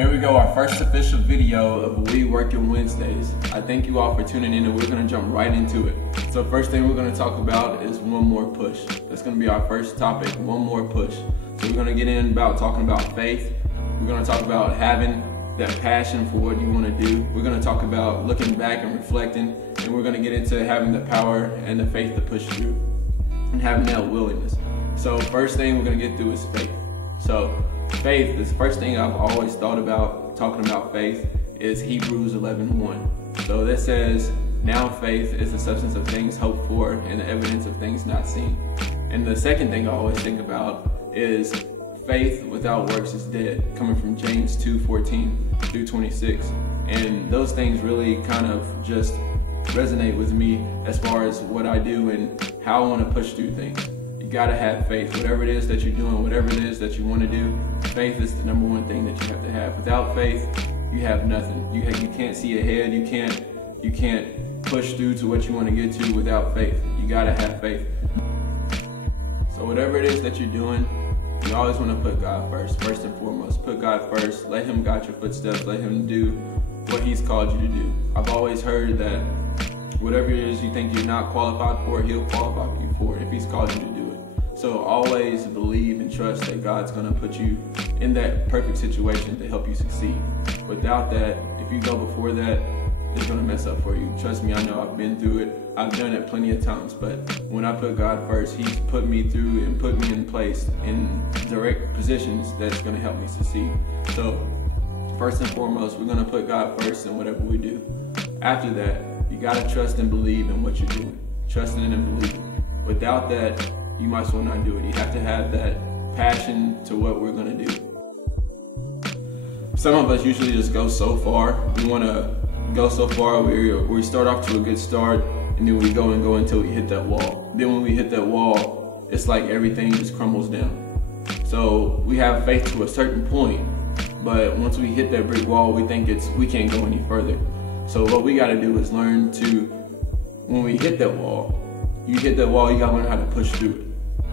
here we go, our first official video of We Working Wednesdays. I thank you all for tuning in, and we're gonna jump right into it. So first thing we're gonna talk about is one more push. That's gonna be our first topic, one more push. So we're gonna get in about talking about faith. We're gonna talk about having that passion for what you wanna do. We're gonna talk about looking back and reflecting, and we're gonna get into having the power and the faith to push through and having that willingness. So first thing we're gonna get through is faith. So faith, the first thing I've always thought about talking about faith is Hebrews 11:1. So that says, now faith is the substance of things hoped for and the evidence of things not seen. And the second thing I always think about is faith without works is dead, coming from James 2:14 through 26. And those things really kind of just resonate with me as far as what I do and how I want to push through things. You gotta have faith. Whatever it is that you're doing, whatever it is that you want to do, faith is the number one thing that you have to have. Without faith, you have nothing. You can't see ahead. You can't push through to what you want to get to without faith. You gotta have faith. So whatever it is that you're doing, you always want to put God first and foremost. Put God first. Let Him guide your footsteps. Let Him do what He's called you to do. I've always heard that whatever it is you think you're not qualified for, He'll qualify you for it if He's called you to do it. So always believe and trust that God's gonna put you in that perfect situation to help you succeed. Without that, if you go before that, it's gonna mess up for you. Trust me, I know I've been through it. I've done it plenty of times, but when I put God first, He's put me through and put me in place in direct positions that's gonna help me succeed. So first and foremost, we're gonna put God first in whatever we do. After that, you gotta trust and believe in what you're doing. Trusting and believing. Without that, you might as well not do it. You have to have that passion to what we're gonna do. Some of us usually just go so far. We wanna go so far where we start off to a good start, and then we go until we hit that wall. Then when we hit that wall, it's like everything just crumbles down. So we have faith to a certain point, but once we hit that brick wall, we think we can't go any further. So what we gotta do is learn to, when we hit that wall, you gotta learn how to push through it.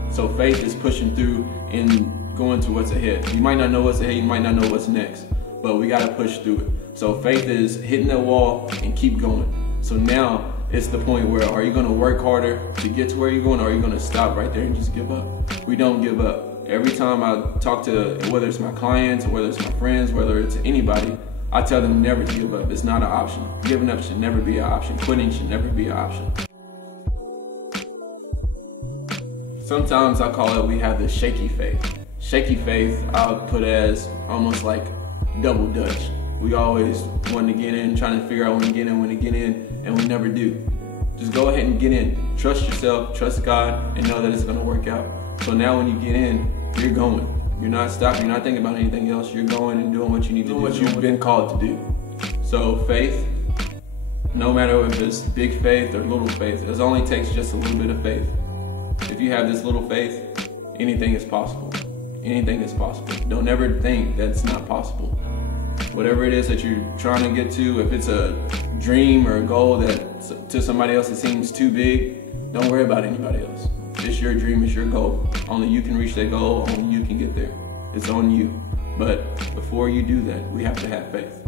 So faith is pushing through and going to what's ahead. You might not know what's ahead, you might not know what's next, but we gotta push through it. So faith is hitting that wall and keep going. So now it's the point where, are you gonna work harder to get to where you're going, or are you gonna stop right there and just give up? We don't give up. Every time I talk to, whether it's my clients, or whether it's my friends, whether it's anybody, I tell them never to give up. It's not an option. Giving up should never be an option. Quitting should never be an option. Sometimes I call it, we have this shaky faith. Shaky faith I'll put as almost like double Dutch. We always want to get in, trying to figure out when to get in, and we never do. Just go ahead and get in. Trust yourself, trust God, and know that it's gonna work out. So now when you get in, you're going. You're not stopping, you're not thinking about anything else. You're going and doing what you need to do, what you've been called to do. So faith, no matter if it's big faith or little faith, it only takes just a little bit of faith. If you have this little faith, anything is possible. Anything is possible. Don't ever think that it's not possible. Whatever it is that you're trying to get to, if it's a dream or a goal that to somebody else it seems too big, don't worry about anybody else. It's your dream, it's your goal. Only you can reach that goal, only you can get there. It's on you. But before you do that, we have to have faith.